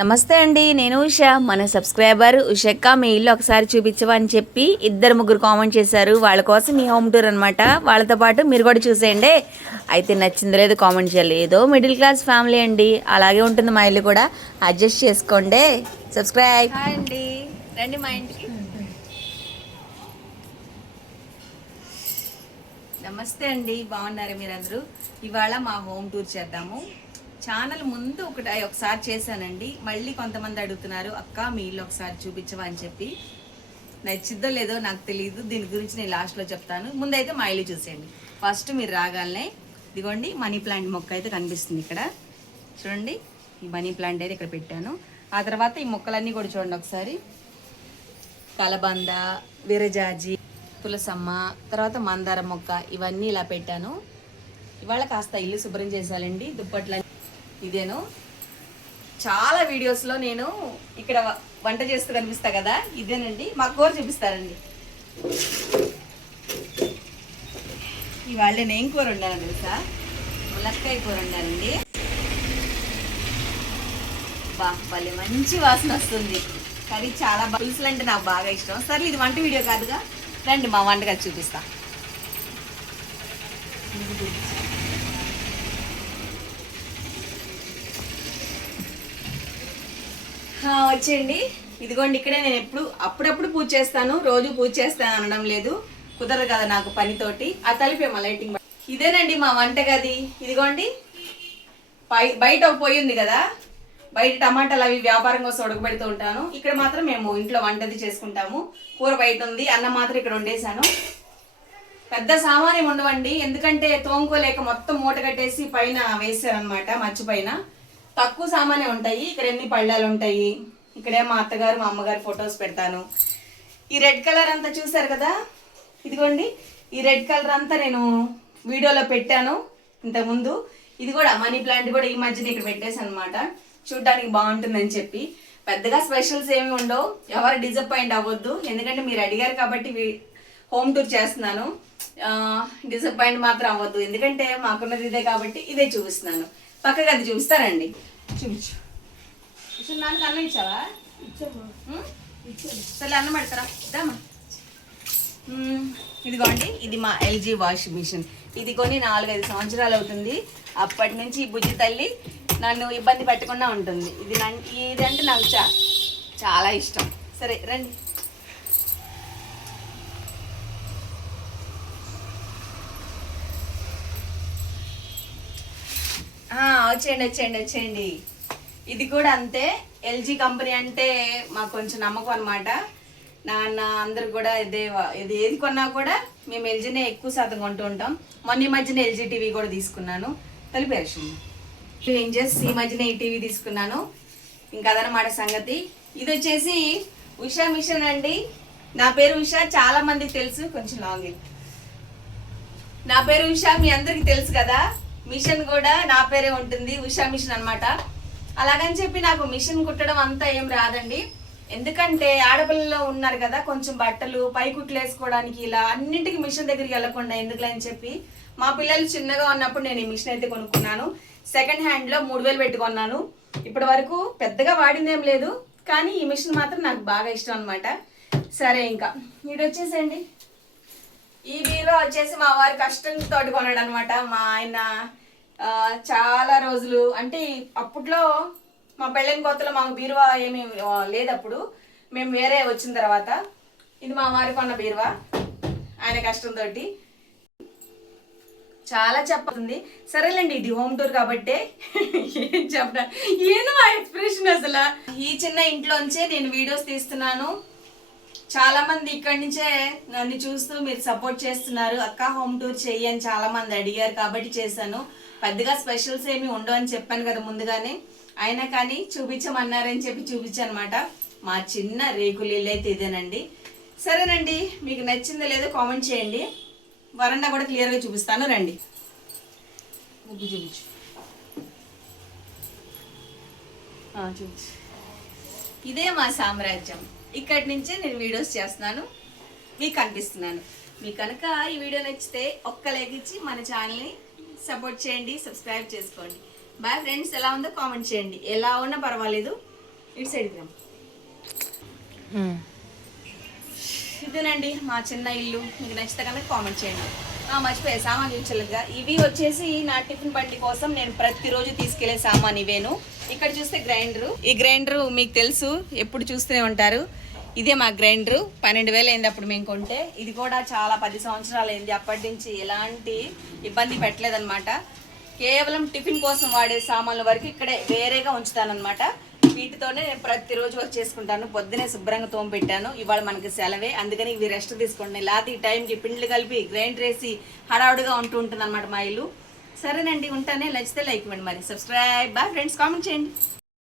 నమస్తే అండి నేను ఉష. మన సబ్స్క్రైబర్ ఉషక్క మీ ఇల్లు ఒకసారి చూపించవా అని చెప్పి ఇద్దరు ముగ్గురు కామెంట్ చేశారు. వాళ్ళ కోసం ఈ హోమ్ టూర్ అనమాట వాళ్ళతో పాటు మీరు కూడా చూసేయండి. అయితే నచ్చింది లేదు కామెంట్ చేయాలి. ఏదో మిడిల్ క్లాస్ ఫ్యామిలీ అండి. అలాగే ఉంటుంది మా ఇల్లు కూడా. అడ్జస్ట్ చేసుకోండి. సబ్స్క్రైబ్ అండి. రండి మా ఇంటికి. నమస్తే అండి. బాగున్నారు మీరందరూ? ఇవాళ మా హోమ్ టూర్ చేద్దాము. ఛానల్ ముందు ఒకటి ఒకసారి చేశానండి. మళ్ళీ కొంతమంది అడుగుతున్నారు అక్క మీ ఇల్లు ఒకసారి చూపించవా? అని చెప్పి. నచ్చిద్దో లేదో నాకు తెలియదు దీని గురించి నేను లాస్ట్లో చెప్తాను. ముందైతే మా ఇల్లు చూసేయండి. ఫస్ట్ మీరు రాగాలనే ఇదిగోండి మనీ ప్లాంట్ మొక్క అయితే కనిపిస్తుంది ఇక్కడ. చూడండి ఈ మనీ ప్లాంట్ అయితే ఇక్కడ పెట్టాను. ఆ తర్వాత ఈ మొక్కలన్నీ కూడా చూడండి ఒకసారి. కలబంద విరజాజి తులసమ్మ తర్వాత మందార మొక్క ఇవన్నీ ఇలా పెట్టాను. ఇవాళ కాస్త ఇల్లు శుభ్రం చేశానండి దుప్పట్ల ఇదేను. చాలా వీడియోస్లో నేను ఇక్కడ వంట చేస్తూ కనిపిస్తా కదా ఇదేనండి. మా కూర చూపిస్తారండి. ఇవాళ నేను ఏం కూర వండాను తెలుసా? ములక్కాయ కూర వండానండి. బా భలే మంచి వాసన వస్తుంది. కర్రీ చాలా బా- పులుసులు అంటే నాకు బాగా ఇష్టం. సరే ఇది వంట వీడియో కాదుగా. రండి మా వంటగా చూపిస్తాను ఆ, వచ్చేయండి. ఇదిగోండి ఇక్కడే నేను ఎప్పుడు అప్పుడప్పుడు పూజ చేస్తాను. రోజు పూజ చేస్తాను అనడం లేదు. కుదరదు కదా నాకు పనితోటి. ఆ తలిపేమో లైటింగ్ ఇదేనండి మా వంటగది. ఇదిగోండి. పై బయట పోయింది పొయ్యి ఉంది కదా. బయట టమాటాలు అవి వ్యాపారం కోసం ఉడకబెడుతూ ఉంటాను. ఇక్కడ మాత్రం మేము ఇంట్లో వంటది చేసుకుంటాము. కూర బయట ఉంది. అన్నం మాత్రం ఇక్కడ వండేసాను పెద్ద సామాన్ ఉండవండి. ఎందుకంటే తోముకోలేక మొత్తం మూట కట్టేసి పైన వేసారనమాట మర్చిపోయిన. తక్కువ సామానే ఉంటాయి. ఇక్కడ ఎన్ని పళ్ళాలు ఉంటాయి? ఇక్కడే మా అత్తగారు మా అమ్మగారు ఫొటోస్ పెడతాను. ఈ రెడ్ కలర్ అంతా చూసారు కదా? ఇదిగోండి. ఈ రెడ్ కలర్ అంతా నేను వీడియోలో పెట్టాను ఇంతకుముందు. ఇది కూడా మనీ ప్లాంట్ కూడా ఈ మధ్యన ఇక్కడ పెట్టేసాను అనమాట చూడడానికి బాగుంటుందని చెప్పి. పెద్దగా స్పెషల్స్ ఏమి ఉండవు. ఎవరు డిసప్పాయింట్ అవ్వద్దు. ఎందుకంటే మీరు అడిగారు కాబట్టి హోమ్ టూర్ చేస్తున్నాను. డిసప్పాయింట్ మాత్రం అవ్వద్దు. ఎందుకంటే మాకున్నది ఇదే కాబట్టి ఇదే చూపిస్తున్నాను. పక్కగా అది చూపిస్తారండి. చూపించు. అసలు నాన్నకు అన్నం ఇచ్చావా? సరే అన్నం పెడతారా? ఇద్దామా. ఇదిగోండి ఇది మా ఎల్జీ వాషింగ్ మిషన్. ఇది కొని నాలుగైదు సంవత్సరాలు అవుతుంది. అప్పటి నుంచి ఈ బుజ్జి తల్లి నన్ను ఇబ్బంది పెట్టకుండా ఉంటుంది. ఇది నన్- ఇదంటే నాకు చా చాలా ఇష్టం. సరే రండి ఆ, వచ్చేయండి వచ్చేయండి వచ్చేయండి ఇది కూడా అంతే. ఎల్జీ కంపెనీ అంటే మాకు కొంచెం నమ్మకం అనమాట నాన్న అందరు కూడా ఇదే ఇది ఏది కొన్నా కూడా మేము ఎల్జీనే ఎక్కువ శాతం కొంటూ ఉంటాం. మొన్న ఈ మధ్యన ఎల్జీ టీవీ కూడా తీసుకున్నాను. తెలిపేసింది ఏం చేసి ఈ మధ్యన ఈ టీవీ తీసుకున్నాను. ఇంకా అదనమాట సంగతి. ఇది వచ్చేసి ఉషా మిషన్ అండి. నా పేరు ఉషా చాలా మందికి తెలుసు కొంచెం లాంగ్. నా పేరు ఉషా మీ అందరికి తెలుసు కదా. మిషన్ కూడా నా పేరే ఉంటుంది ఉషా మిషన్ అనమాట అలాగని చెప్పి నాకు మిషన్ కుట్టడం అంతా ఏం రాదండి. ఎందుకంటే ఆడపిల్లలో ఉన్నారు కదా కొంచెం బట్టలు పై కుట్లు వేసుకోవడానికి ఇలా అన్నింటికి మిషన్ దగ్గరికి వెళ్ళకుండా ఎందుకులే అని చెప్పి మా పిల్లలు చిన్నగా ఉన్నప్పుడు నేను ఈ మిషన్ అయితే కొనుక్కున్నాను. సెకండ్ హ్యాండ్లో మూడు వేలు పెట్టుకున్నాను ఇప్పటి వరకు పెద్దగా వాడిందేం లేదు కానీ ఈ మిషన్ మాత్రం నాకు బాగా ఇష్టం అనమాట సరే ఇంకా ఇటు వచ్చేసేయండి ఈ బీరో వచ్చేసి మా వారి కష్టంతో కొన్నాడు అనమాట మా ఆయన చాలా రోజులు అంటే అప్పట్లో మా పెళ్ళైన కొత్తలో మాకు బీరువా ఏమీ లేదప్పుడు. మేము వేరే వచ్చిన తర్వాత. ఇది మా వారి కొన్న బీరువా ఆయన కష్టంతో చాలా చెప్పతుంది సరేలేండి ఇది హోమ్ టూర్ కాబట్టే. ఏం చెప్పడా ఏంది మా ఎక్స్ప్రెషన్ అసలు. ఈ చిన్న ఇంట్లోంచే నేను వీడియోస్ తీస్తున్నాను. చాలా మంది ఇక్కడి నుంచే నన్ను చూస్తూ మీరు సపోర్ట్ చేస్తున్నారు. అక్క హోమ్ టూర్ చెయ్యి అని చాలా మంది అడిగారు కాబట్టి చేశాను. పెద్దగా స్పెషల్స్ ఏమి ఉండవు అని చెప్పాను కదా ముందుగానే. అయినా కానీ చూపించమన్నారని చెప్పి చూపించనమాట. మా చిన్న రేకులు ఇల్లు అయితే ఇదేనండి. సరేనండి మీకు నచ్చిందో లేదో కామెంట్ చేయండి. వరండా కూడా క్లియర్గా చూపిస్తాను. రండి. ముగ్గు చూపించు. చూపించు. ఇదే మా సామ్రాజ్యం. ఇక్కడి నుంచే నేను వీడియోస్ చేస్తున్నాను. మీకు కనిపిస్తున్నాను మీకు కనుక ఈ వీడియో నచ్చితే ఒక్క లైక్ ఇచ్చి మన ఛానల్ని సపోర్ట్ చేయండి సబ్స్క్రైబ్ చేసుకోండి. బాయ్ ఫ్రెండ్స్ ఎలా ఉందో కామెంట్ చేయండి. ఎలా ఉన్నా పర్వాలేదు. ఇటు సైడ్ తిరగమ్మ. ఇదేనండి మా చిన్న ఇల్లు. మీకు నచ్చితే కనుక కామెంట్ చేయండి. మర్చిపోయా. సామాన్ చూపించలేదుగా ఇవి వచ్చేసి నా టిఫిన్ బండి కోసం నేను ప్రతిరోజు తీసుకెళ్ళే సామాన్ ఇవేను. ఇక్కడ చూస్తే గ్రైండరు. ఈ గ్రైండర్ మీకు తెలుసు ఎప్పుడు చూస్తూనే ఉంటారు. ఇదే మా గ్రైండరు. పన్నెండు వేలు అయింది అప్పుడు మేము కొంటే. ఇది కూడా చాలా పది సంవత్సరాలు అయింది. అప్పటి నుంచి ఎలాంటి ఇబ్బంది పెట్టలేదన్నమాట. కేవలం టిఫిన్ కోసం వాడే సామాన్ల వరకు ఇక్కడే వేరేగా ఉంచుతానమాట వీటితోనే నేను ప్రతిరోజు వర్క్ చేసుకుంటాను. పొద్దునే శుభ్రంగా తోమ పెట్టాను. ఇవాళ మనకి సెలవే. అందుకని ఇవి రెస్ట్ తీసుకోండి. లేకపోతే ఈ టైంకి పిండ్లు కలిపి గ్రైండర్ వేసి హడావుడిగా ఉంటూ ఉంటుంది అనమాట మా ఇల్లు. సరేనండి ఉంటానే. నచ్చితే లైక్ ఇవ్వండి మరి. సబ్స్క్రైబ్ బాయ్ ఫ్రెండ్స్ కామెంట్ చేయండి.